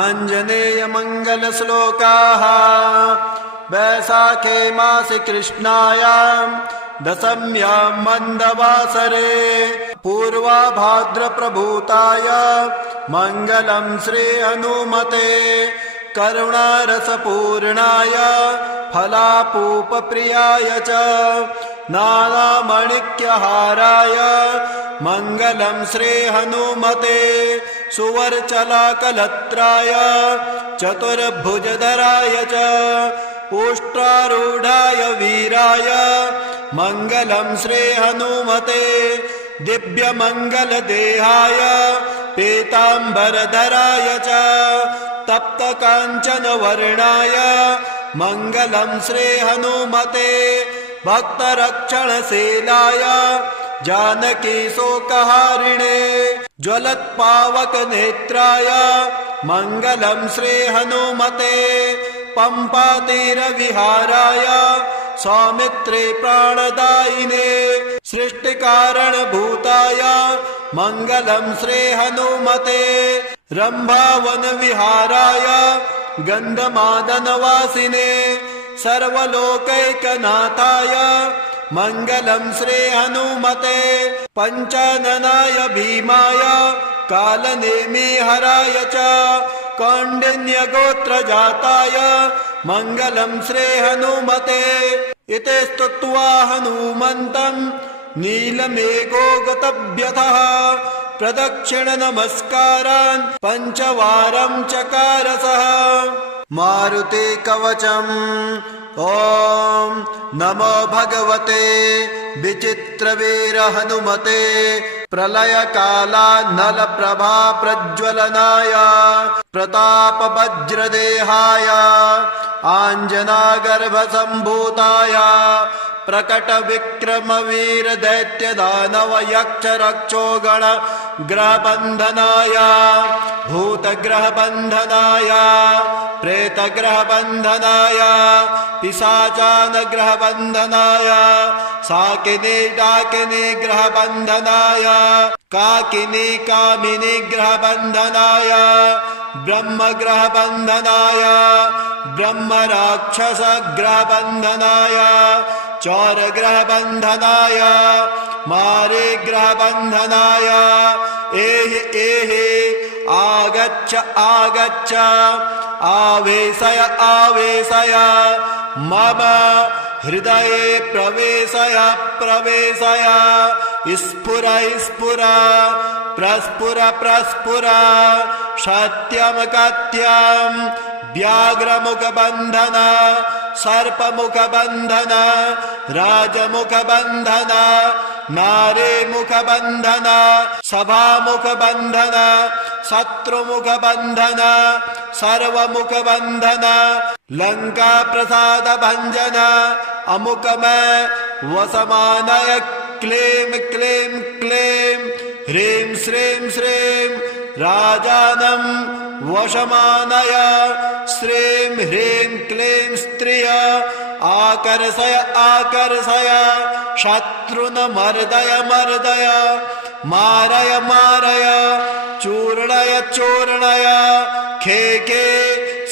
आञ्जनेय मंगल श्लोकाः वैशाखे मासि कृष्णायां दशम्यां मन्दवासरे पूर्वाभाद्र प्रभूताय मंगलं श्री हनुमते करुणारसपूर्णाय फलापूपप्रियाय च नानामणिक्यहाराय मंगलं श्री हनुमते सुवर्चलाकलत्राय चतुर्भुजधराय च उष्ट्रारूढाय वीराय मंगलं श्री हनुमते दिव्यमंगलदेहाय पीताम्बरधराय च तप्तकाञ्चनवर्णाय मंगलं श्री हनुमते भक्तरक्षणशीलाय जानकी शोकहारिणे ज्वलत्पावकनेत्राय मंगलं श्री हनुमते पंपातीरविहाराय सौमित्रे प्राणदायिने सृष्टिकारणभूताय मंगलं श्री हनुमते रंभावनविहाराय गन्धमादनवासिने सर्वलोकैकनाथाय मंगलं श्री हनुमते पंचाननाय भीमाय कालनेमिहराय च कौंडिन्यगोत्रजाताय मंगलं श्री हनुमते इति स्तुत्वा हनुमन्तं नीलमेघो गतव्यथः प्रदक्षिण नमस्कारान् पंचवारं चकार सः मारुति कवचम् ओम नमो भगवते विचित्रवीर हनुमते प्रलय काला नल प्रभा प्रज्वलनाय प्रताप वज्रदेहाय आंजना गर्भ संभूताय प्रकट विक्रम वीर दैत्य दानव यक्ष रक्षो गण ग्रह बंधनाय भूत ग्रह बंधनाय प्रेत ग्रह बंधनाय पिशाचान ग्रह बंधनाय साकिनी डाकिनी ग्रह बंधनाय काकिनी कामिनी ग्रह बंधनाय ब्रह्म ग्रह बंधनाय ब्रह्म राक्षस ग्रह बंधनाय चौर ग्रह बंधनाय मारे ग्रह बंधनाय एहि आगच्छ आगच्छ आवेशय आवेशय मम हृदये प्रवेशय प्रवेशय स्फुर स्फुर प्रस्फुर प्रस्फुर सत्यम कथ्यम व्याघ्रमुख बंधन सर्पमुख बंधन राजमुख बंधन नारे मुख बंधन सभामुख बंधन शत्रुमुख बंधन सर्वमुख बंधन लंका प्रसाद भंजन अमुकमय वसमानय क्लेम क्लेम क्लेम ह्रीं श्रीं श्रीं राजानं वशमानय श्रीं ह्रीं क्लीं स्त्रिय आकर्षय आकर्षय शत्रुन मर्दय मर्दय मारय मारय चूर्णय चूर्णय खेके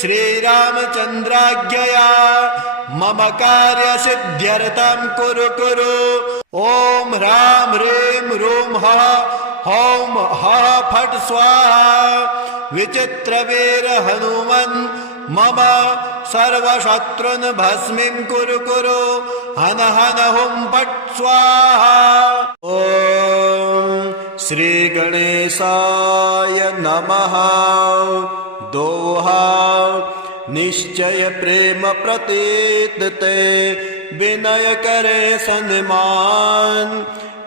श्रीरामचन्द्राज्ञया मम कार्य सिद्ध्यर्थं कुरु कुरु ओम ह्रां ह्रीं ह्रूं हः हौं हः फट् स्वाहा विचित्रवीर हनुमन् मम सर्वशत्रुन् भस्मीं कुरु कुरु हन हन हुं फट् स्वाहा। ओम श्री गणेशाय नमः। दोहा निश्चय प्रेम प्रतीत ते विनय करे सन्मान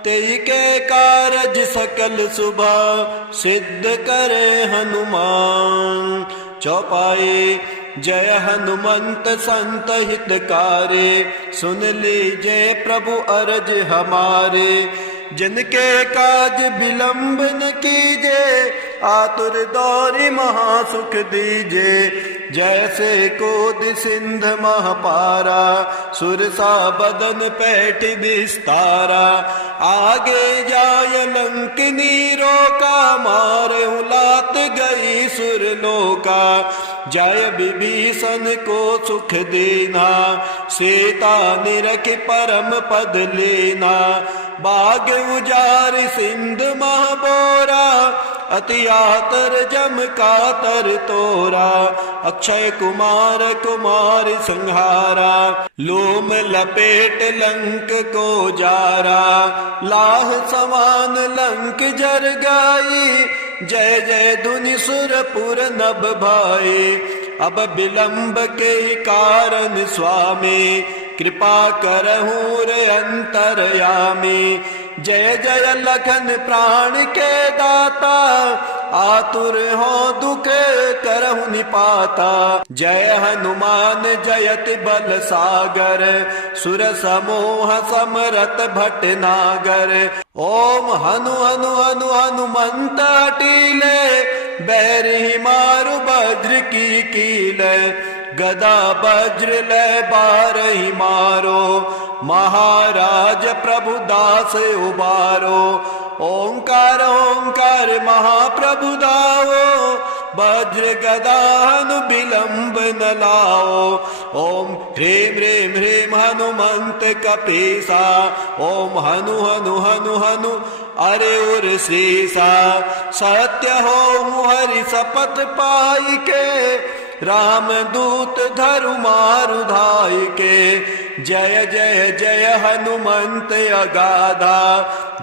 तेई के कारज सकल सुबह सिद्ध करे हनुमान। चौपाई जय हनुमंत संत हितकारी सुन लीजिए प्रभु अरज हमारे। जिनके काज विलंब न कीजे आतुर दौरी महासुख दीजे। जैसे कोद सिंध महापारा, सुरसा बदन पैठ विस्तारा। आगे जाय लंकिनी रोका, मारे उलात गई सुरलोका। जय विभीषण को सुख देना, सीता निरख परम पद लेना। बाग उजार सिंध महाबोरा, अति आतर जम कातर तोरा। अक्षय कुमार कुमार संहारा, लोम लपेट लंक को जारा। लाह समान लंक जर गाई, जय जय धुनि सुरपुर नभ भाई। अब विलंब के कारण स्वामी, कृपा करहूँ रे अंतरयामी। जय जय लखन प्राण के दाता, आतुर हो दुख करहु निपाता। जय हनुमान जयति बल सागर, सुर समूह समरत भटनागर। ओम हनु हनु हनु हनुमंत टीले, बैरी मारु वज्र की कीले। गदा वज्र लय बारहि मारो, महाराज प्रभु दास उबारो। ओंकार ओंकार महाप्रभु दाओ, वज्र गदानु विलंब न लाओ। ओम ह्रीं ह्रीं ह्रीं हनुमंत कपीसा, ओम हनु हनु हनु हनु अरे उर शीसा। सत्य हो हरि शपथ पाई के, राम दूत धरु मारु धाई के। जय जय जय हनुमंत अगाधा,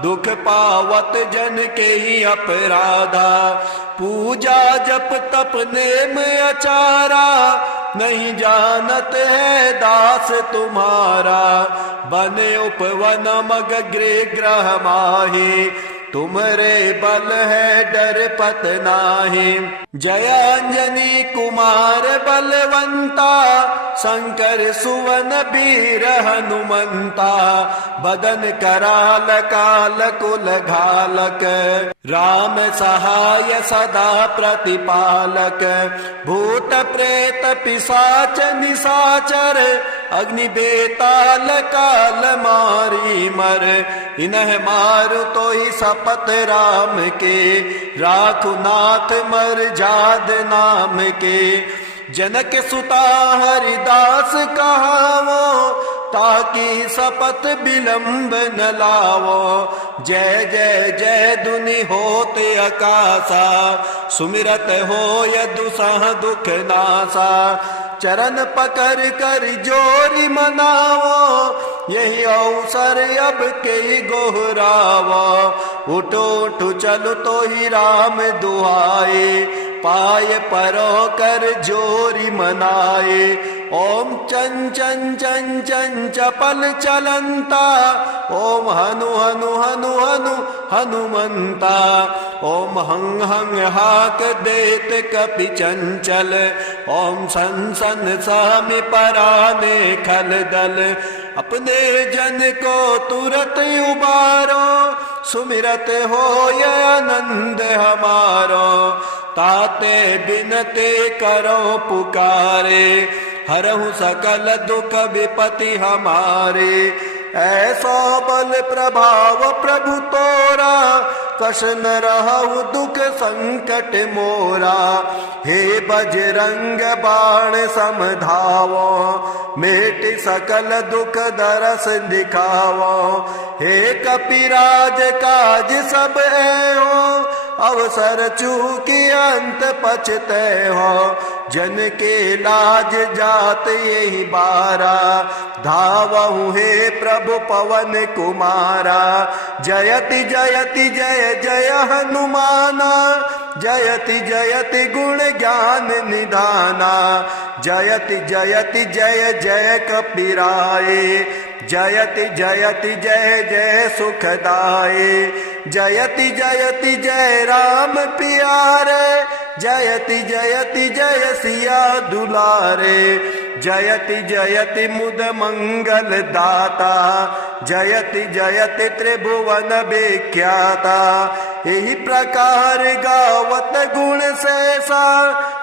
दुख पावत जन के ही अपराधा। पूजा जप तप नेम अचारा, नहीं जानत है दास तुम्हारा। बने उपवन मग गृह ग्रह माही, तुम्हारे बल है डर पत नाही। जय अंजनी कुमार बलवंता, शंकर सुवन वीर हनुमंता। बदन कराल काल कुल घालक, राम सहाय सदा प्रतिपालक। भूत प्रेत पिशाच निशाचर, अग्नि बेताल काल मारी मर। इन्ह मारु तो ही शपथ राम के, राखु नाथ मर जाद नाम के। जनक सुता हरिदास कहावो, ताकि शपथ विलंब न लावो। जय जय जय धुनि होते आकाशा, सुमिरत हो दुसह दुख नासा। चरण पकड़ कर जोरी मनावो, यही अवसर अब के गोहरावो। उठो उठो चलो तो ही राम दुहाए, पाय परो कर जोरी मनाए। ओम चं चं चं चं चपल चलंता, ओम हनु हनु हनु हनु हनुमंता। ओम हंग हंग हाक देत कपि चंचल, ओम सन सन सामि पराने खल दल। अपने जन को तुरत उबारो, सुमिरत हो आनंद हमारो। ताते बिनते करो पुकारे, हरहु सकल दुख विपति हमारे। ऐसा बल प्रभाव प्रभु तोरा, कष न रहु दुख संकट मोरा। हे बजरंग बाण समधावो, मेट सकल दुख दरस दिखावो। हे कपिराज काज सब एहो, अवसर चूकी अंत पछते हो। जन के लाज जात यही बारा, धावहु हे प्रभु पवन कुमारा। जयति जयति जय जय हनुमाना, जयति जयति गुण ज्ञान निधाना। जयति जयति जय जय कपीराए, जयति जयति जय जय सुखदाए। जयति जयति जय राम प्यारे, जयति जयति जय सिया दुलारे। जयति जयति मुद मंगल दाता, जयति जयति त्रिभुवन विख्याता। यही प्रकार गावत गुण शेषा,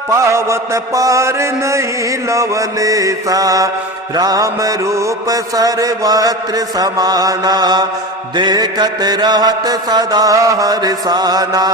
पावत पार नहीं लवलेसा। राम रूप सर्वत्र समाना, देखत रहत सदा हर्षाना।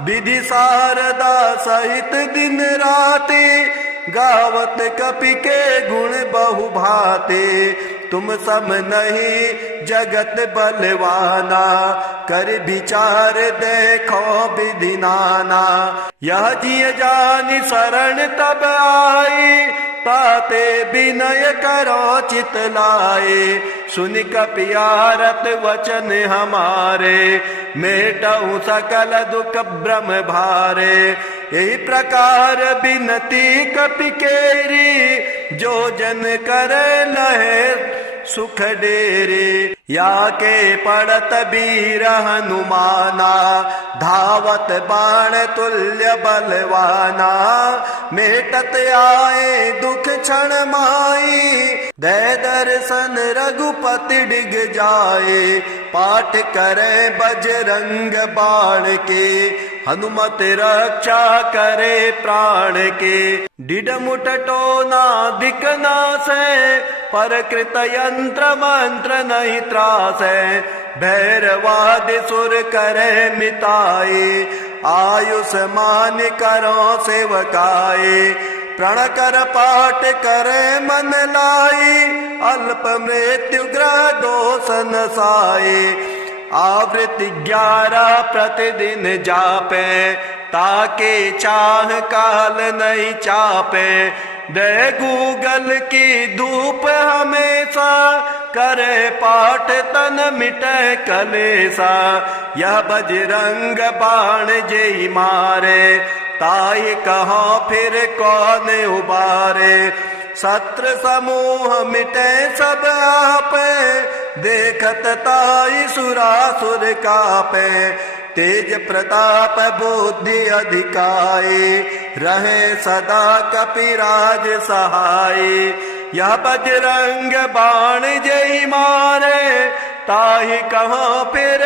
विधि शारदा सहित दिन राते, गावत कपि के गुण बहु भाते। तुम सम नहीं जगत बलवाना, कर विचार देखो विधि नाना। यह जिय जानि शरण तब आई, ताते विनय करो चित लाए। सुन कपियारत वचन हमारे, मेटऊ सकल दुख ब्रह्म भारे। यही प्रकार बिनती कपि केरी, जो जन करे लहे सुख डेरे। या के पड़त वीर हनुमाना, धावत बाण तुल्य बलवाना। मेटत आए दुख क्षण माई, दय दर्शन रघुपति डिग जाए। पाठ करे बजरंग बाण के, हनुमत रक्षा करे प्राण के। डिडमुट टोना दिखना से, पर कृत यंत्र मंत्र नहीं त्रासे। भैरवाद सुर करे मिताए, आयुष्मान करो सेवकाए। प्रण कर पाठ करे मन लाई, अल्प मृत्यु ग्रह दोष नसाए। आवृत्ति 11 प्रतिदिन जापे, ताके चाह काल नहीं चापे। दे गूगल की धूप हमेशा, करे पाठ तन मिटे कलेसा। यह बजरंग बाण जेहि मारे, ताई कहो फिर कौन उबारे। शत्रु समूह मिटे सब आपे, देखत ताई सुरासुर कापे। तेज प्रताप बुद्धि अधिकाए, रहे सदा कपिराज सहाय। यह बजरंग बाण जेहि मारे, ताहि कहाँ फिर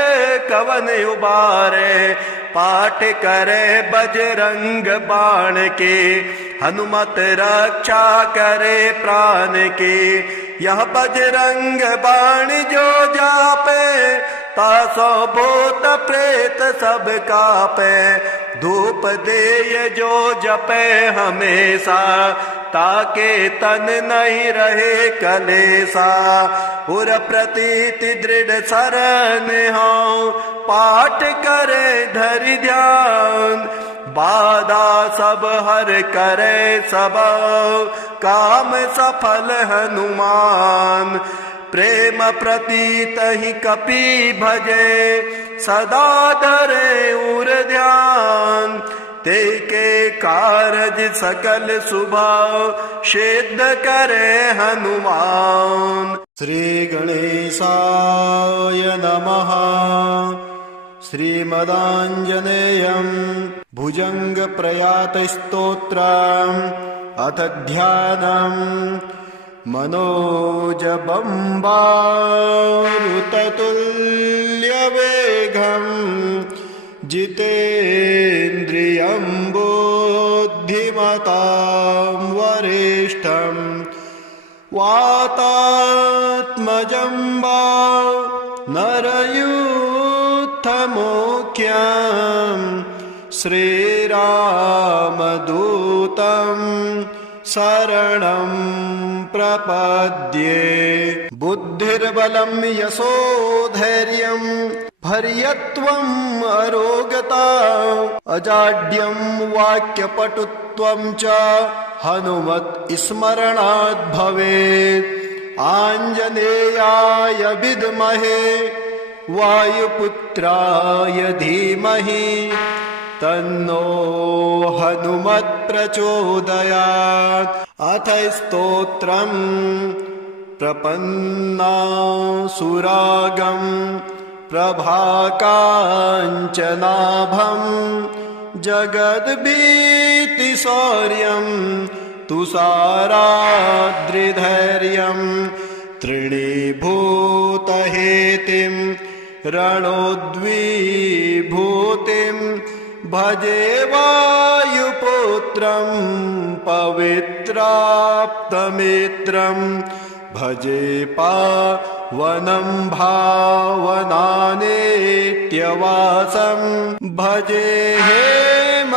कवन उबारे। पाठ करे बजरंग बाण के, हनुमत रक्षा करे प्राण के। यह बजरंग बाण जो जापे, तासो भूत प्रेत सब कापे। धूप देय जो जपे हमेशा, ताके तन नहीं रहे कलेसा। उर प्रतीति दृढ़ शरण हो, पाठ करे धरि ध्यान। बाधा सब हर करे सब, काम सफल हनुमान। प्रेम प्रतीत ही कपि भजे, सदा धरे उर ध्यान। ते के कारज सकल सुभाव, सिद्ध करे हनुमान। श्री गणेशाय नमः। श्रीमदांजनेयं भुजंग प्रयात स्तोत्रम्, अथ ध्यानम्। मनोजबम्बारुततुल्यवेगम्, जितेन्द्रियं बुद्धिमतां वरिष्ठम्। वातात्मजं वा नरयूथमुख्यं, श्रीरामदूतं शरणं प्रपद्ये। बुद्धिर्बलं यशोधैर्यं, भर्यत्वम् अरोगता। अजाड्यं वाक्यपटुत्वं च, हनुमत् स्मरणात् भवेत्। आञ्जनेयाय विद्महे, वायुपुत्राय धीमहि, तन्नो हनुमत् प्रचोदयात्। अथ स्तोत्रम्। प्रपन्नासुरागं प्रभाकाञ्चनाभं, जगद्भीतिशौर्यं तुषाराद्रिधैर्यं। तृणीभूतहेतिं रणोद्विभूतिं, भजे वायुपुत्रं पवित्राप्तमित्रं भजे पावनं भावनानेत्यवासं भजे हेमरम्भावने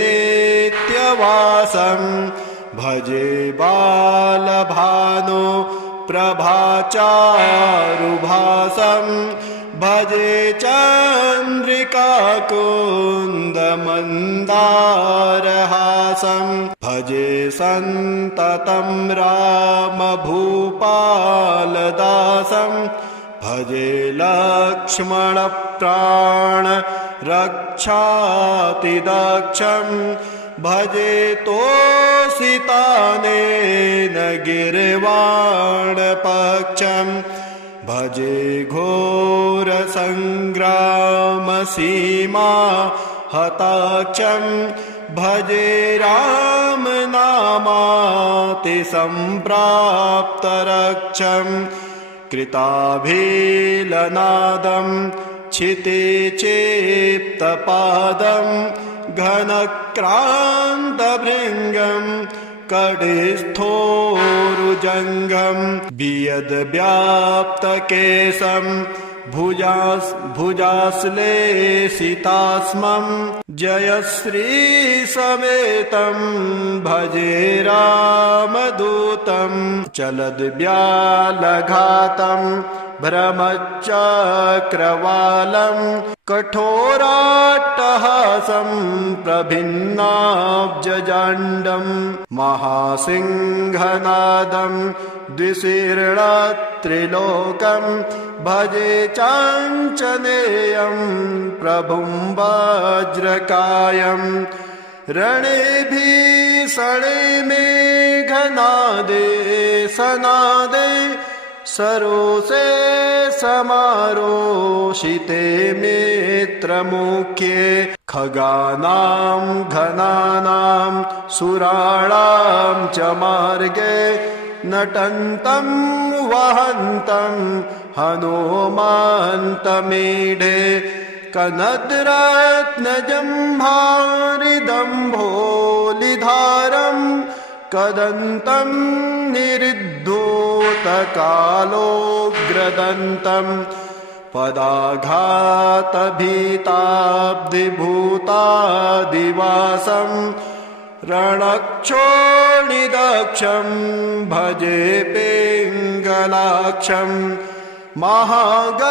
नित्यवासं भजे बालभानो प्रभाचारुभासं भजे चन्द्रिकाकुन्दमन्दारहासं भजे सन्ततं रामभूपालदासं भजे लक्ष्मणप्राणरक्षातिदक्षं भजे तोषितानेन गिर्वाणपक्षं भजे घोरसङ्ग्रामसीमा हताक्षं भजे रामनामातिसम्प्राप्तरक्षं कृताभिलनादं छिते चेप्तपादं घनक्रान्तभृङ्गं कटिस्थोरुजङ्गं वियद्व्याप्तकेशं भुजाश्लेषितास्मं जयश्रीसमेतं भजे रामदूतं चलद्व्यालघातं भ्रमचक्रवालं कठोराट्टहासं प्रभिन्नाब्जजाण्डं महासिंहनादं द्विशीर्णत्रिलोकं भजे चाञ्चनेयं प्रभुं वज्रकायं रणे भीषणे मेघनादे सनादे सरोषे समारोषिते मित्रमुख्ये खगानां घनानां सुराणां च मार्गे नटन्तं वहन्तं हनुमन्तमीढे कनद्रत्नजम्भारिदम्भोलिधारं कदन्तं निरुद्धोतकालोऽग्रदन्तं पदाघातभीताब्धिभूतादिवासं रणक्षोणिदक्षं भजे पिङ्गलाक्षं महागर्वपीडां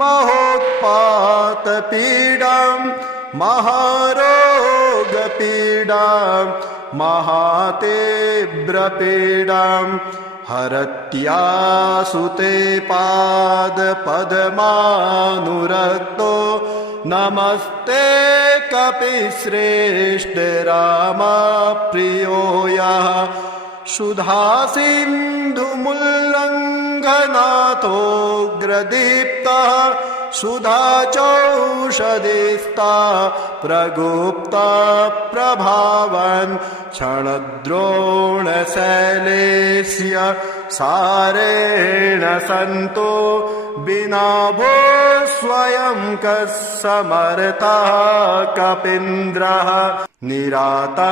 महोत्पातपीडां महारोगपीडां महातीव्रपीडां हरत्यासुते पादपद्मानुरक्तो नमस्ते कपिश्रेष्ठ रामप्रियो यः सुधासिन्धुमुल्लङ्घनाथोऽग्रदीप्तः सुधाचौषधिस्ता प्रगुप्ता प्रभावन् क्षणद्रोणशैलेस्य सारेण सन्तो विना भो स्वयं कस्समर्थः कपीन्द्रः निरातङ्कमावेश्य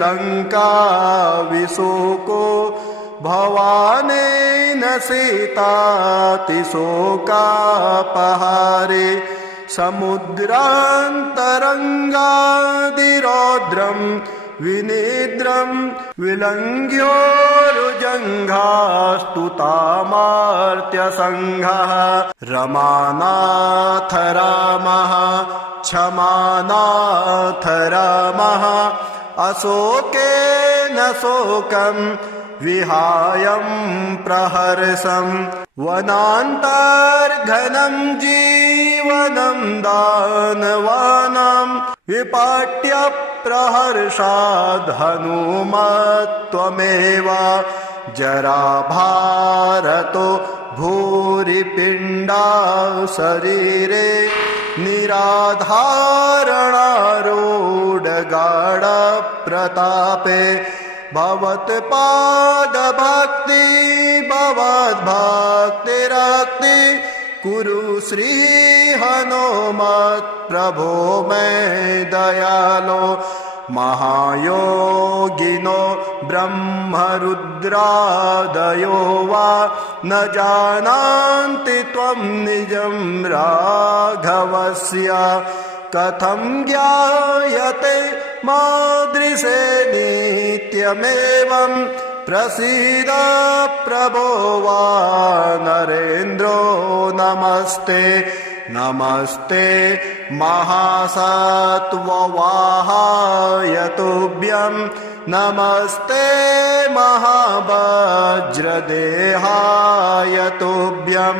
लङ्काविशोको भवानेन सीतातिशोकापहारे समुद्रान्तरङ्गादिरौद्रं विनिद्रं विलङ्घ्योरुजङ्घास्तुतामार्त्यसङ्घः रमानाथ रामः क्षमानाथ रामः अशोकेन शोकं विहायं प्रहर्षं वनान्तर्घनं जीवनं दानवानां विपाट्य प्रहर्षाद् हनुमत्वमेव जराभारतो भूरि पिण्डा शरीरे निराधारणारूढगाढप्रतापे भवत्पादभक्ति भवद्भक्तिरक्ति कुरु श्री हनुमत्प्रभो मैं दयालो महायोगिनो ब्रह्मरुद्रादयो वा न जानन्ति त्वं निजं राघवस्य कथं ज्ञायते मादृशे नित्यमेवं प्रसीद प्रभो वा नरेन्द्रो नमस्ते नमस्ते महासत्त्ववाहाय तुभ्यं नमस्ते महावज्रदेहाय तुभ्यं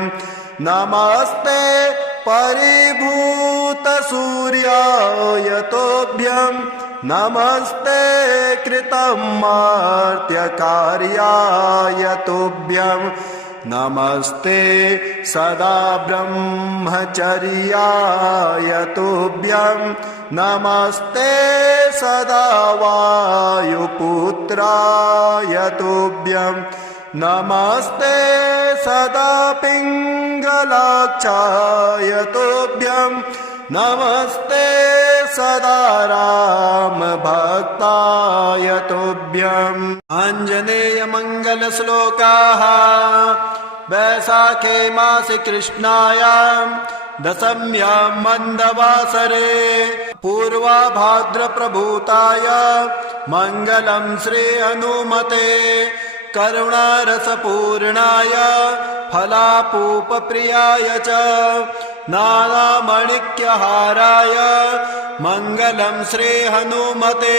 नमस्ते परिभूतसूर्याय तुभ्यं नमस्ते कृतमर्त्यकार्याय तुभ्यं नमस्ते सदा ब्रह्मचर्याय तुभ्यं नमस्ते सदा वायुपुत्राय तुभ्यं नमस्ते सदा पिङ्गलाक्षाय तुभ्यं नमस्ते सदा रामभक्ताय तुभ्यम् आञ्जनेयमङ्गलश्लोकाः वैशाखे मासे कृष्णायां दशम्यां मन्दवासरे पूर्वाभाद्रप्रभूताय मङ्गलं श्री हनुमते करुणारसपूर्णाय फलापूपप्रियाय च नानामणिक्यहाराय मङ्गलं श्री हनुमते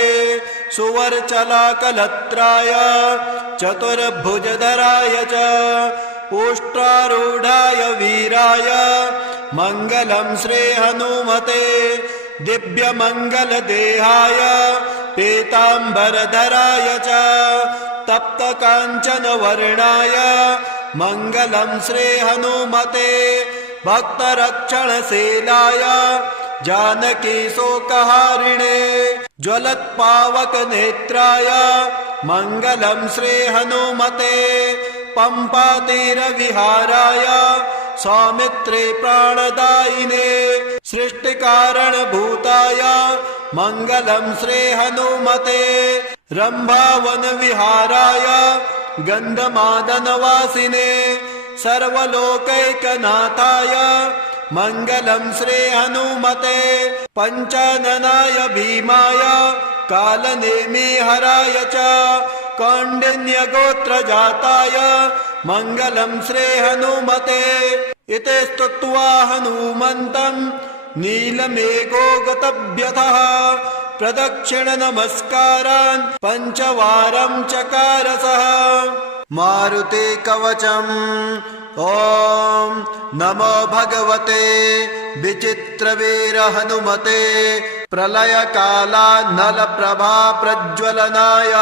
सुवर्चलाकलत्राय चतुर्भुजधराय च उष्ट्रारूढाय वीराय मङ्गलं श्री हनुमते दिव्यमङ्गलदेहाय पीताम्बरधराय च तप्तकाञ्चनवर्णाय मङ्गलं श्री हनुमते भक्तरक्षणशीलाय जानकी शोकहारिणे ज्वलत्पावकनेत्राय मङ्गलं श्री हनुमते पम्पातीरविहाराय सौमित्रे प्राणदायिने सृष्टिकारणभूताय मङ्गलं श्री हनुमते रम्भावनविहाराय गन्धमादनवासिने सर्वलोकैकनाथाय मङ्गलं श्री हनुमते पञ्चाननाय भीमाय कालनेमिहराय च कौण्डिन्यगोत्रजाताय मङ्गलं श्री हनुमते इति स्तुत्वा हनुमन्तं नीलमेघो गतव्यथः प्रदक्षिण नमस्कारान् पञ्चवारं चकार सः मारुति कवचम् ॐ नमो भगवते विचित्रवीर हनुमते प्रलयकालानलप्रभा प्रज्वलनाय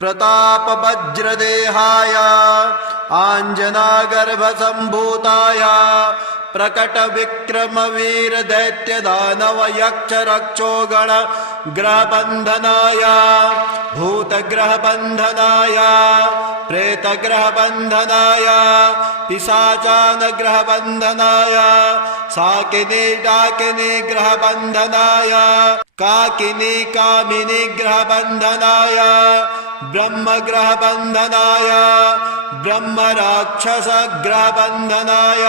प्रतापवज्रदेहाय आञ्जनागर्भसम्भूताय प्रकटविक्रमवीर दैत्यदानवयक्षरक्षोगण ग्रहबन्धनाय भूतग्रहबन्धनाय प्रेतग्रहबन्धनाय पिशाचानग्रहबन्धनाय साकिनी डाकिनी ग्रहबन्धनाय काकिनी कामिनी ग्रहबन्धनाय ब्रह्मग्रहबन्धनाय ब्रह्मराक्षसग्रहबन्धनाय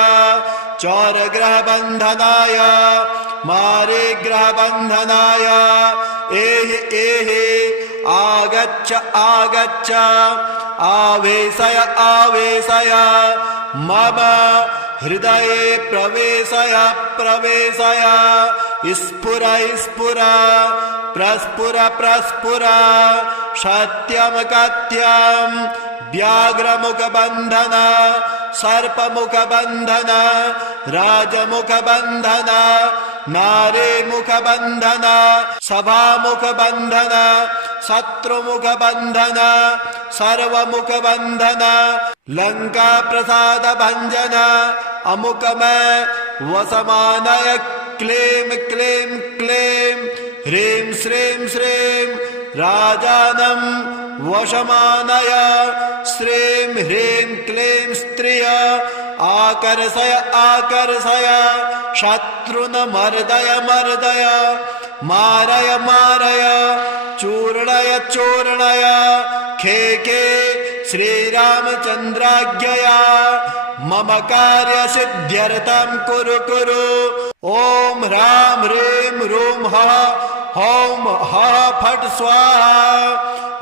चौरग्रहबन्धनाय मारीग्रहबन्धनाय एहि एहि आगच्छ आगच्छ आवेशय आवेशय मम हृदये प्रवेशय प्रवेशय स्फुर स्फुर प्रस्फुर प्रस्फुर सत्यं कथ्यं व्याघ्रमुखबन्धन सर्पमुखबन्धन राजमुखबन्धन नारीमुखबन्धन सभामुखबन्धन शत्रुमुखबन्धन सर्वमुखबन्धन लङ्काप्रसादभञ्जन अमुकमय वसमानय क्लीं क्लीं क्लीं ह्रीं श्रीं श्रीं राजानं वशमानय श्रीं ह्रीं क्लीं स्त्रिय आकर्षय आकर्षय शत्रुन मर्दय मर्दय मारय मारय चूर्णय चूर्णय खेके श्रीरामचन्द्राज्ञया मम कार्यसिद्ध्यर्थं कुरु कुरु। ॐ ह्रां ह्रीं रूं हः हौं हः फट् स्वाहा।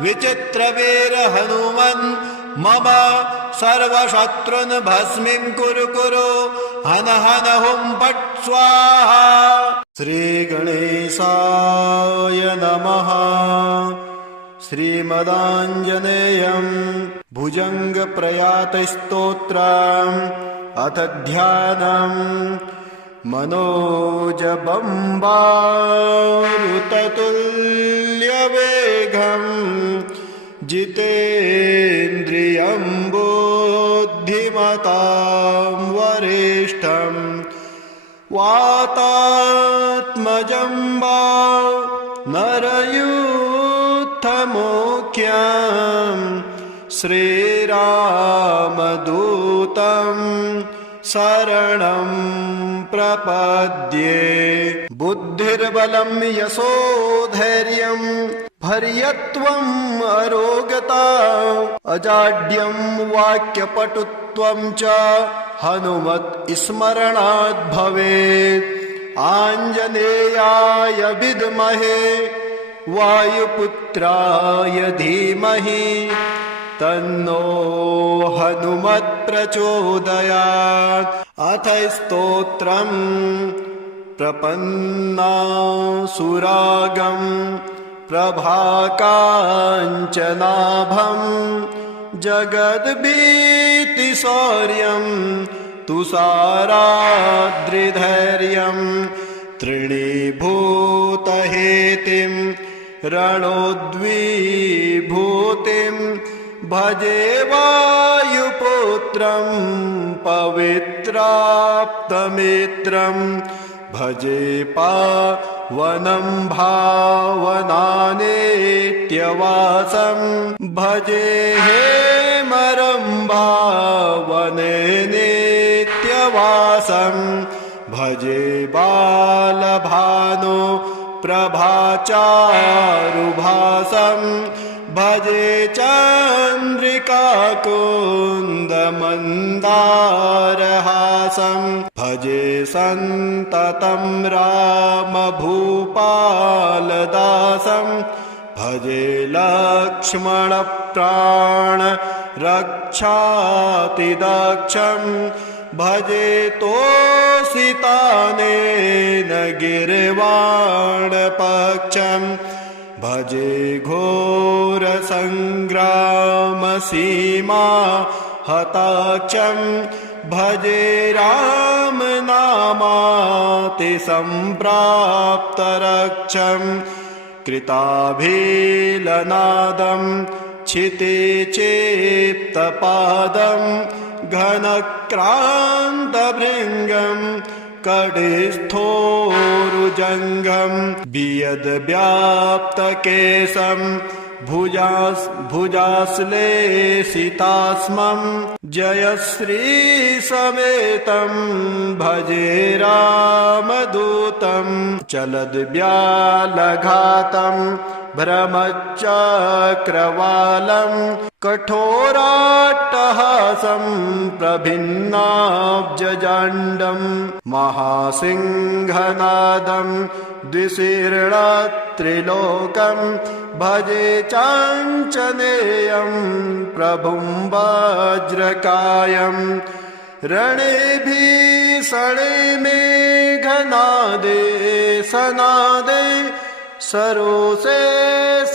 विचित्रवीर हनुमन् मम सर्वशत्रुन् भस्मीं कुरु कुरु। हन हन हुं फट् स्वाहा। श्रीगणेशाय नमः। श्रीमदाञ्जनेयं भुजङ्गप्रयातस्तोत्रम् अथ ध्यानम्। मनोजबम्बारुततुल्यवेगं जितेन्द्रियं बुद्धिमतां वरिष्ठं वातात्मजं नरयूथमुख्यं श्रीरामदूतं शरणं प्रपद्ये। बुद्धिर्बलं यशोधैर्यं भर्यत्वम् अरोगता अजाड्यं वाक्यपटुत्वं च हनुमत् स्मरणात् भवेत्। आञ्जनेयाय विद्महे वायुपुत्राय धीमहि तन्नो हनुमत् प्रचोदयात्। अथ स्तोत्रम् प्रपन्नासुरागं प्रभाकाञ्चनाभं जगद्भीतिशौर्यं तुषाराद्रिधैर्यं तृणीभूतहेतिं रणोद्विभूतिं भजे वायुपुत्रं पवित्राप्तमित्रं भजे पावनं भावनानेत्यवासं भजे हेमरम्भावने नित्यवासं भजे बालभानो प्रभाचारुभासं भजे चन्द्रिकाकुन्दमन्दारहासं भजे सन्ततं रामभूपालदासं भजे लक्ष्मणप्राणरक्षातिदक्षं भजे तोषितानेन गिर्वाणपक्षं भजे घोरसङ्ग्रामसीमा हताक्षं भजे रामनामातिसम्प्राप्तरक्षं कृताभिलनादं छिते चेप्तपादं घनक्रान्तभृङ्गं कटिस्थोरुजङ्गं वियद्व्याप्तकेशं भुजाश्लेषितास्मं जयश्रीसमेतं भजे रामदूतं चलद्व्यालघातं भ्रमचक्रवालं कठोराट्टहासं प्रभिन्नाब्जजाण्डं महासिंहनादं द्विशीर्णत्रिलोकं भजे चाञ्चनेयं प्रभुं वज्रकायं रणे भीषणे मेघनादे सनादे सरोषे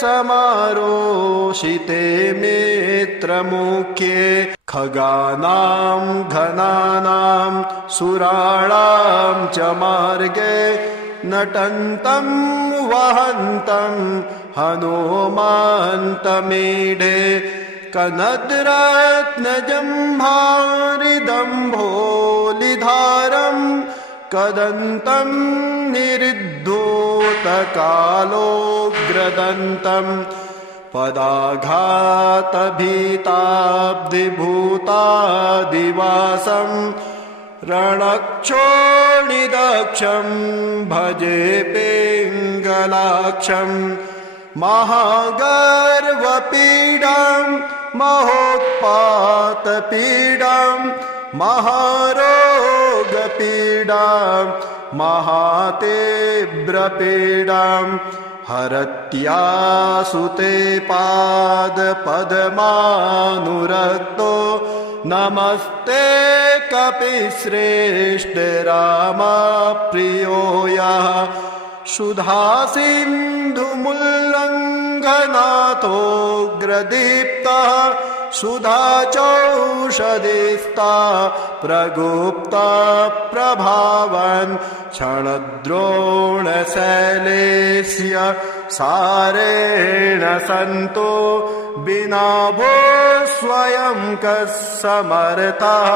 समारोषिते मित्रमुख्ये खगानां घनानां सुराणां च मार्गे नटन्तं वहन्तं हनुमन्तमीढे कनद्रत्नजम्भारिदम्भोलिधारं कदन्तं निरुद्धोतकालोग्रदन्तं पदाघातभीताब्धिभूतादिवासं रणक्षोणिदक्षं भजे पिङ्गलाक्षं महागर्वपीडां महोत्पातपीडां महारोगपीडां महातीव्रपीडां हरत्यासुते पादपद्मानुरक्तो नमस्ते कपिश्रेष्ठ रामप्रियो यः सुधासिन्धुमुल्लङ्घनाथोऽग्रदीप्तः सुधाचौषधिस्ता प्रगुप्ता प्रभावन् क्षणद्रोणशैलेस्य सारेण सन्तो विना भो स्वयं कः समर्थः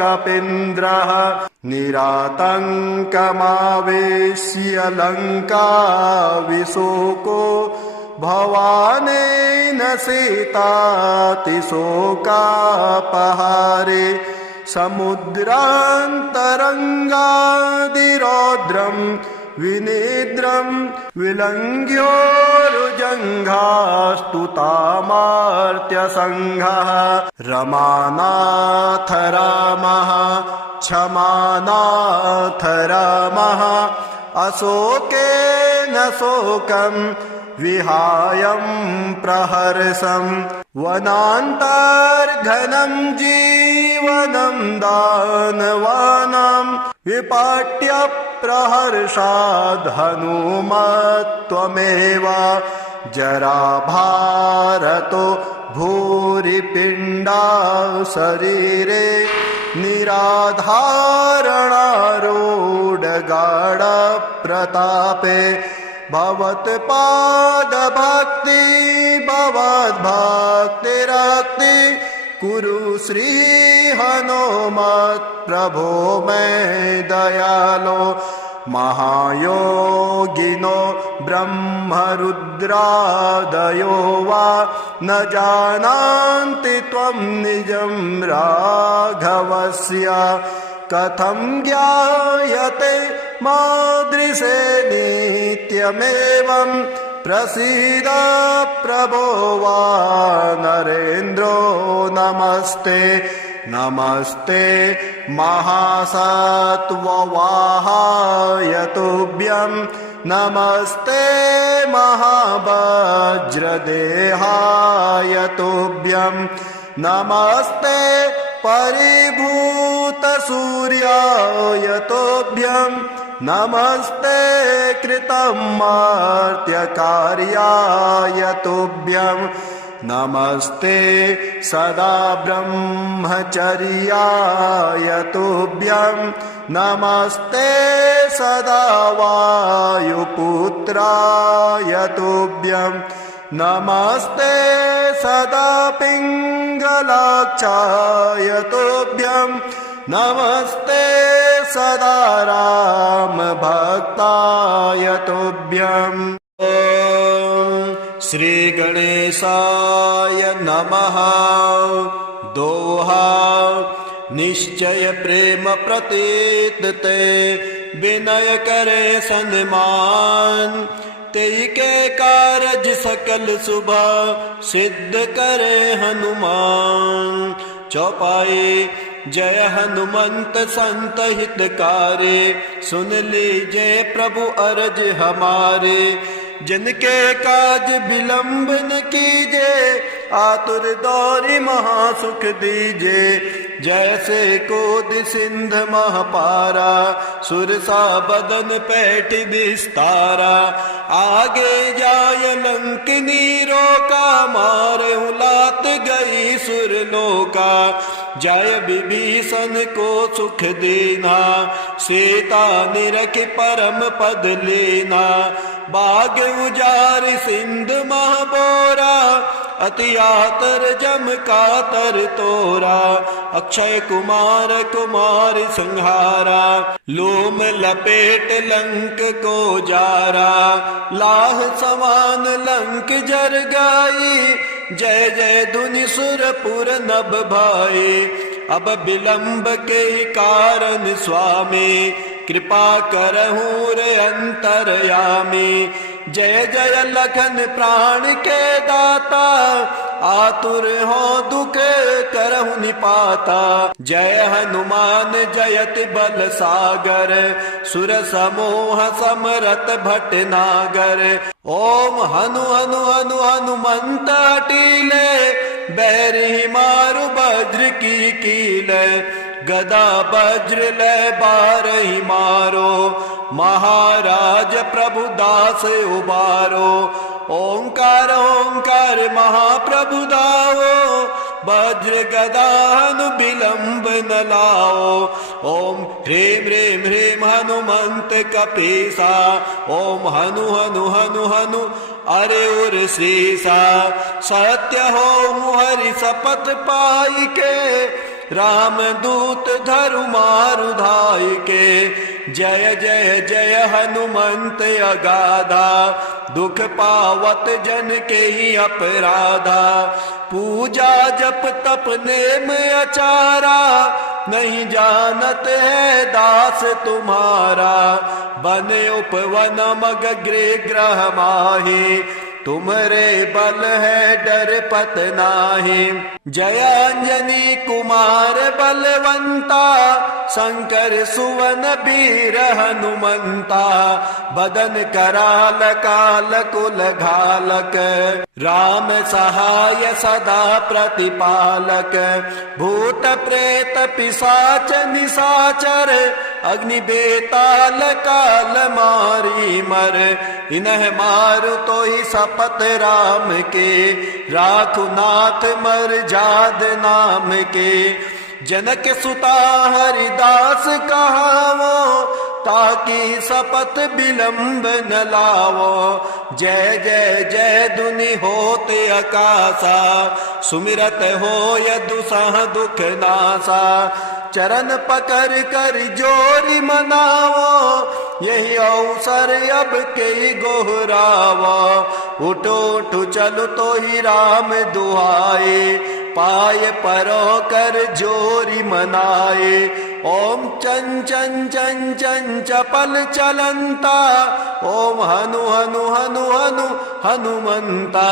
कपीन्द्रः निरातङ्कमावेश्य लङ्काविशोको भवानेन सीतातिशोकापहारे समुद्रान्तरङ्गादिरौद्रं विनिद्रं विलङ्घ्योरुजङ्घास्तुतामार्त्यसङ्घः रमानाथ रामः क्षमानाथ रामः अशोकेन शोकं विहायं प्रहर्षं वनान्तर्घनं जीवनं दानवानां विपाट्य प्रहर्षाद् हनुमत्वमेव जराभारतो भूरिपिण्डा शरीरे निराधारणारूढगाढप्रतापे भवत्पादभक्ति भवद्भक्तिरक्ति कुरु श्री हनुमत्प्रभो मे दयालो महायोगिनो ब्रह्मरुद्रादयो वा न जानन्ति त्वं निजं राघवस्य कथं ज्ञायते मादृशे नित्यमेवं प्रसीद प्रभो वा नरेन्द्रो नमस्ते नमस्ते महासत्त्ववाहाय तुभ्यं नमस्ते महावज्रदेहाय तुभ्यं नमस्ते परिभूतसूर्याय तुभ्यं नमस्ते कृतमर्त्यकार्याय तुभ्यं नमस्ते सदा ब्रह्मचर्याय तुभ्यं नमस्ते सदा वायुपुत्राय तुभ्यं नमस्ते सदा पिङ्गलाक्षाय तुभ्यं नमस्ते सदा रामभक्ताय तुभ्यम् ॐ श्रीगणेशाय नमः दोहा निश्चय प्रेम प्रतीत ते विनय करे सन्मान तेई के कारज सकल सुबह सिद्ध करे हनुमान चौपाई जय हनुमंत संत हितकारी सुन लीजिए प्रभु अरज हमारे जिनके काज विलंब न कीजे आतुर दौरी महासुख दीजे जैसे कोद सिंध महापारा सुरसा बदन पैठ विस्तारा आगे जाय लंकिनी रोका मारे उलात गई सुरलोका जय विभीषण को सुख देना सीता निरख परम पद लेना बाग उजार सिंध महाबोरा, अति आतर जम कातर तोरा, अक्षय कुमार कुमार संहारा, लोम लपेट लंक को जारा, लाह समान लंक जर गाई, जय जय धुनि सुरपुर नभ भाई। अब विलंब के कारण स्वामी, कृपा करहूँ रे अंतरयामी। जय जय लखन प्राण के दाता, आतुर हो दुख करहु निपाता। जय हनुमान जयति बल सागर, सुर समूह समरत भटनागर। ओम हनु हनु हनु हनुमंत टीले, बैरी मारु वज्र की कीले। गदा वज्र लय बारहि मारो, महाराज प्रभु दास उबारो। ओंकार ओंकार महाप्रभु दाओ, वज्र गदा हनु विलंब न लाओ। ओम ह्रीं ह्रीं ह्रीं हनुमंत कपीसा, ओम हनु हनु हनु हनु अरे उर श्रीसा। सत्य हो हरि शपथ पाई के, राम दूत धरु मारु धाई के। जय जय जय हनुमंत अगाधा, दुख पावत जन के ही अपराधा। पूजा जप तप नेम अचारा, नहीं जानत है दास तुम्हारा। बने उपवन मग गृह ग्रह माही, तुम्हारे बल है डर पत नाही। जय अंजनी कुमार बलवंता, शंकर सुवन वीर हनुमंता। बदन कराल काल कुल घालक, राम सहाय सदा प्रतिपालक। भूत प्रेत पिशाच निशाचर, अग्नि बेताल काल मारी मर। इन्ह मारु तो ही शपथ राम के, राखु नाथ मर जाद नाम के। जनक सुता हरिदास कहावो, ताकि शपथ विलंब न लावो। जय जय जय धुनि होते आकाशा, सुमिरत हो दुसह दुख नासा। चरण पकड़ कर जोरी मनावो, यही अवसर अब के गोहरावो। उठो उठो चलो तो ही राम दुहाए, पाए परो कर जोरी मनाए। ओम चन चन चन चन चपल चलंता, ओम हनु हनु हनु हनु हनुमंता।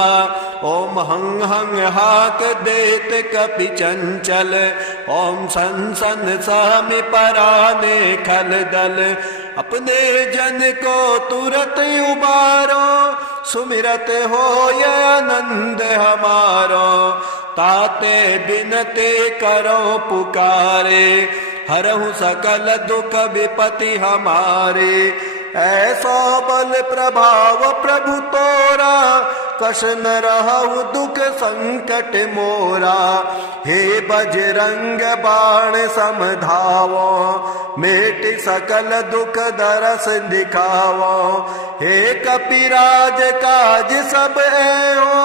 ओम हंग हंग हाक देत कपि चंचल, ओम सन सन सामि पराने खल दल। अपने जन को तुरत उबारो, सुमिरत हो आनंद हमारो। ताते बिनते करो पुकारे, हरहु सकल दुख विपति हमारे। ऐसा बल प्रभाव प्रभु तोरा, कश न रहु दुख संकट मोरा। हे बजरंग बाण समधावो, मेट सकल दुख दरस दिखावो। हे कपिराज काज सब एहो,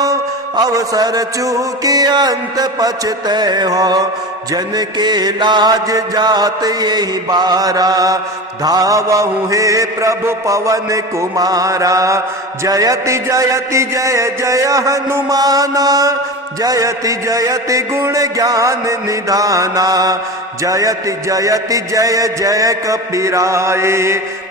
अवसर चूकी अंत पछते हो। जन के लाज जात यही बारा, धावहु हे प्रभु पवन कुमारा। जयति जयति जय जय हनुमाना, जयति जयति गुण ज्ञान निधाना। जयति जयति जय जय कपीराए,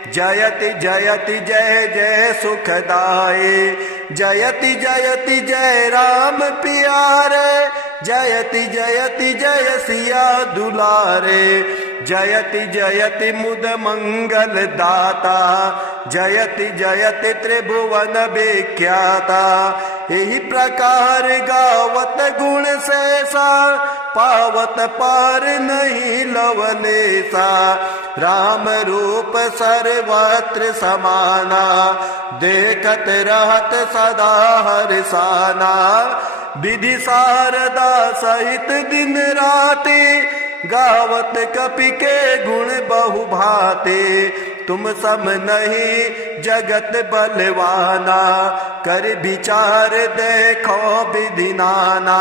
जयति जयति जय जय सुखदाए। जयति जयति जय राम प्यारे, जयति जयति जय सिया दुलारे। जयति जयति मुद मंगल दाता, जयति जयति त्रिभुवन विख्याता। यही प्रकार गावत गुण सैसा, पावत पार नहीं लवलेसा। राम रूप सर्वत्र समाना, देखत रहत सदा हर्षाना। विधि शारदा सहित दिन राति, गावत कपि के गुण बहु भाते। तुम सम नहीं जगत बलवाना, कर विचार देखो विधि नाना।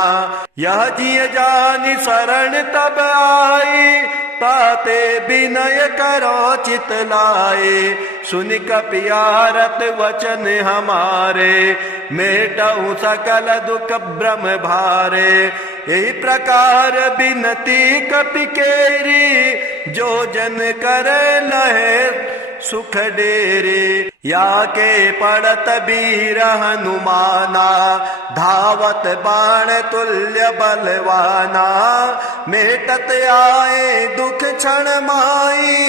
यह जिय जानि शरण तब आई, ताते विनय करो चित लाए। सुन कपियारत वचन हमारे, मेटऊ सकल दुख भ्रम भारे। यही प्रकार बिनती कपि केरी, जो जन करे लहे सुख डेरे। या के पड़त वीर हनुमाना, धावत बाण तुल्य बलवाना। मेटत आए दुख क्षण माई,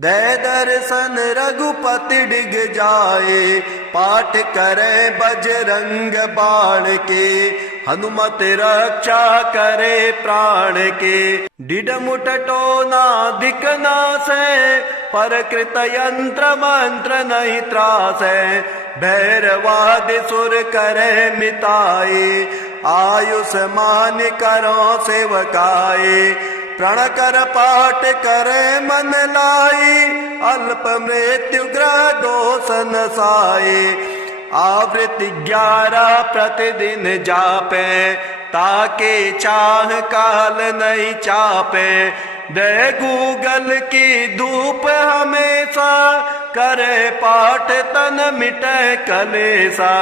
दय दर्शन रघुपति डिग जाए। पाठ करे बजरंग बाण के, हनुमत रक्षा करे प्राण के। डिडमुट टोना दिक नासै, पर कृत यंत्र मंत्र नहीं त्रासै। भैरवादि सुर करे मिताए, आयुष्मान करो सेवकाए। प्रण कर पाठ करे मन लाई, अल्प मृत्यु ग्रह दोष नसाए। आवृत्ति 11 प्रतिदिन जापे, ताके चाह काल नहीं चापे। दे गूगल की धूप हमेशा, करे पाठ तन मिटे कलेसा।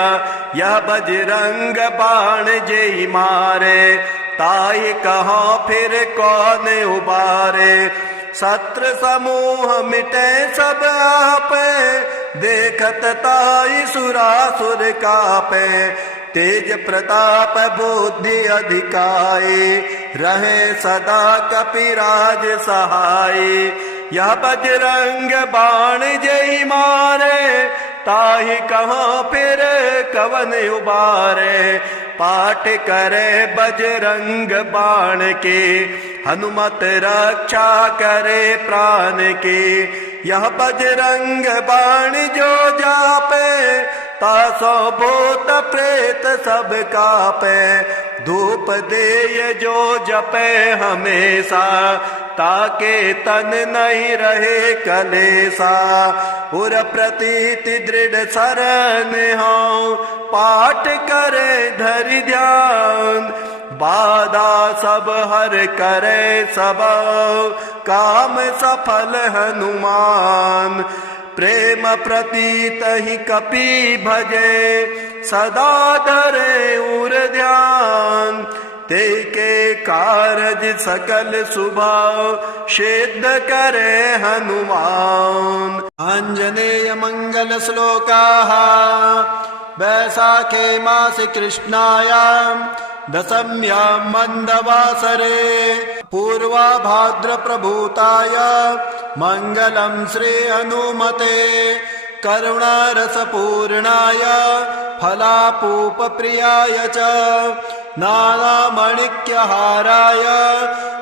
यह बजरंग बाण जेहि मारे, ताई कहो फिर कौन उबारे। शत्रु समूह मिटे सब आपे, देखत ताई सुरासुर कापे। तेज प्रताप बुद्धि अधिकाए, रहे सदा कपिराज सहाय। यह बजरंग बाण जेहि मारे, ताहि कहाँ फिर कवन उबारे। पाठ करे बजरंग बाण के, हनुमत रक्षा करे प्राण के। यह बजरंग बाण जो जापे, तासो भूत प्रेत सब कापे। धूप देय जो जपे हमेशा, ताके तन नहीं रहे कलेसा। उर प्रतीति दृढ़ शरण हो, पाठ करे धरि ध्यान। बाधा सब हर करे सब, काम सफल हनुमान। प्रेम प्रतीत ही कपि भजे, सदा धरे उर ध्यान। ते के कारज सकल सुभाव, सिद्ध करे हनुमान। आंजनेय मंगल श्लोकाः वैशाखे मासि कृष्णायां, दशम्यां मंदवासरे। पूर्वाभाद्र प्रभूताय, मंगलम श्री हनुमते। करुणारसपूर्णाय, फलापूप प्रियाय च। नानामणिक्यहाराय,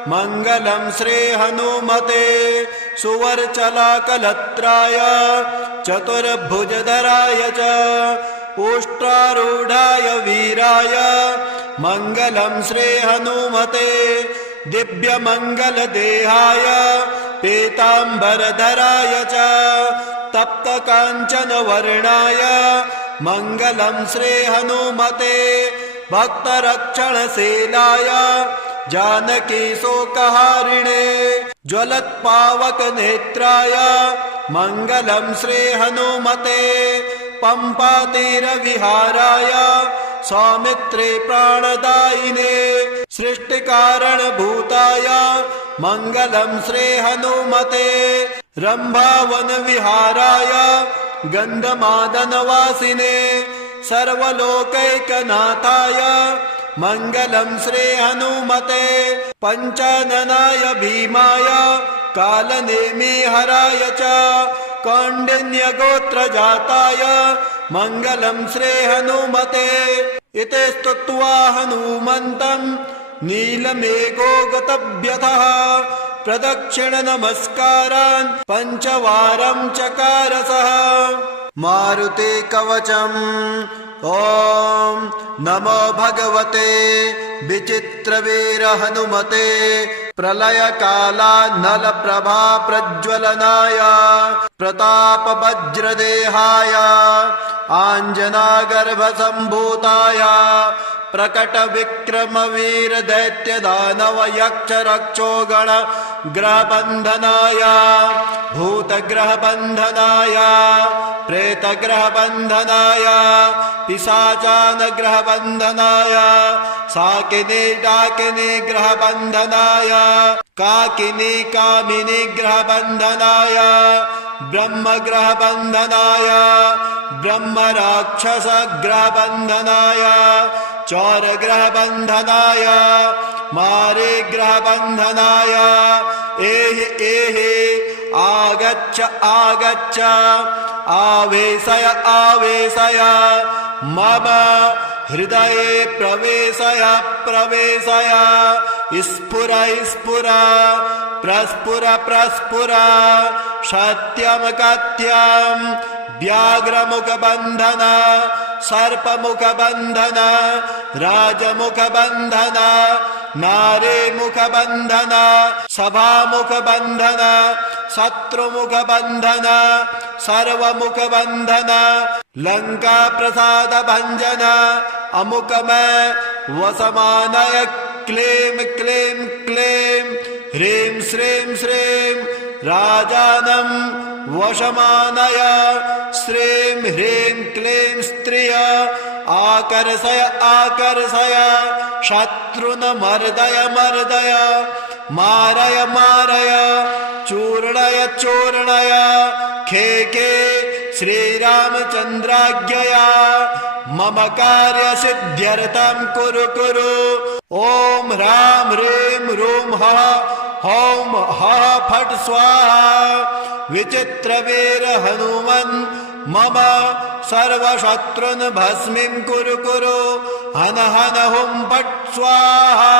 मंगलम श्री हनुमते। सुवर्चलाकलत्राय, चतुर्भुजधराय च। उष्ट्रारूढ़ाय वीराय, मंगलम श्री हनुमते। दिव्य मंगल देहाय, पीतांबरधराय च। तप्त कांचन वर्णाय, मंगलम श्री हनुमते। भक्त रक्षणशीलाय, जानकी शोकहारिणे। ज्वलत पावक नेत्राय, मंगलम श्री हनुमते। पंपा तीर विहाराय, सौमित्रे प्राणदायिने। सृष्टि कारण भूताय, मंगलम श्री हनुमते। रंभावन विहाराय, गंधमादन वासिने। सर्वलोकैकनाथाय, मंगलम श्री हनुमते। पंचाननाय भीमाय, कालनेमि हराय च। कौंडिन्य गोत्र जाताय, मंगलम श्री हनुमते। इति स्तुत्वा हनुमन्तं, नीलमेघो गतव्यथः। प्रदक्षिण नमस्कारान् पंचवारं चकार सः। मारुते कवचम्। ओम नमो भगवते विचित्रवीर हनुमते। प्रलयकालानलप्रभा प्रज्वलनाय प्रतापवज्रदेहाय आञ्जनागर्भसम्भूताय प्रकटविक्रमवीरदैत्यदानवयक्षरक्षोगण ग्रहबन्धनाय भूतग्रहबन्धनाय प्रेतग्रहबन्धनाय पिशाचानग्रहबन्धनाय साकिनी डाकिनी ग्रहबन्धनाय काकिनी कामिनी ग्रहबन्धनाय ब्रह्मग्रहबन्धनाय ब्रह्मराक्षसग्रहबन्धनाय चौरग्रहबन्धनाय मारीग्रहबन्धनाय एहि एहि आगच्छ आगच्छ आवेशय आवेशय मम हृदये प्रवेशय प्रवेशय स्फुर स्फुर प्रस्फुर प्रस्फुर सत्यं कथ्यं व्याघ्रमुखबन्धन सर्पमुखबन्धन राजमुखबन्धन नारीमुखबन्धन सभामुखबन्धन शत्रुमुखबन्धन सर्वमुखबन्धन लङ्काप्रसादभञ्जन अमुकमय वसमानय क्लीं क्लीं क्लीं ह्रीं श्रीं श्रीं राजानं वशमानय श्रीं ह्रीं क्लीं स्त्रिय आकर्षय आकर्षय शत्रुन मर्दय मर्दय मारय मारय चूर्णय चूर्णय खेके श्रीरामचन्द्राज्ञया मम कार्यसिद्ध्यर्थं कुरु कुरु ॐ ह्रां ह्रीं ह्रूं हः हौं हः फट् स्वाहा विचित्रवीर हनुमन् मम सर्वशत्रुन् भस्मीं कुरु कुरु हन हन हुं फट् स्वाहा।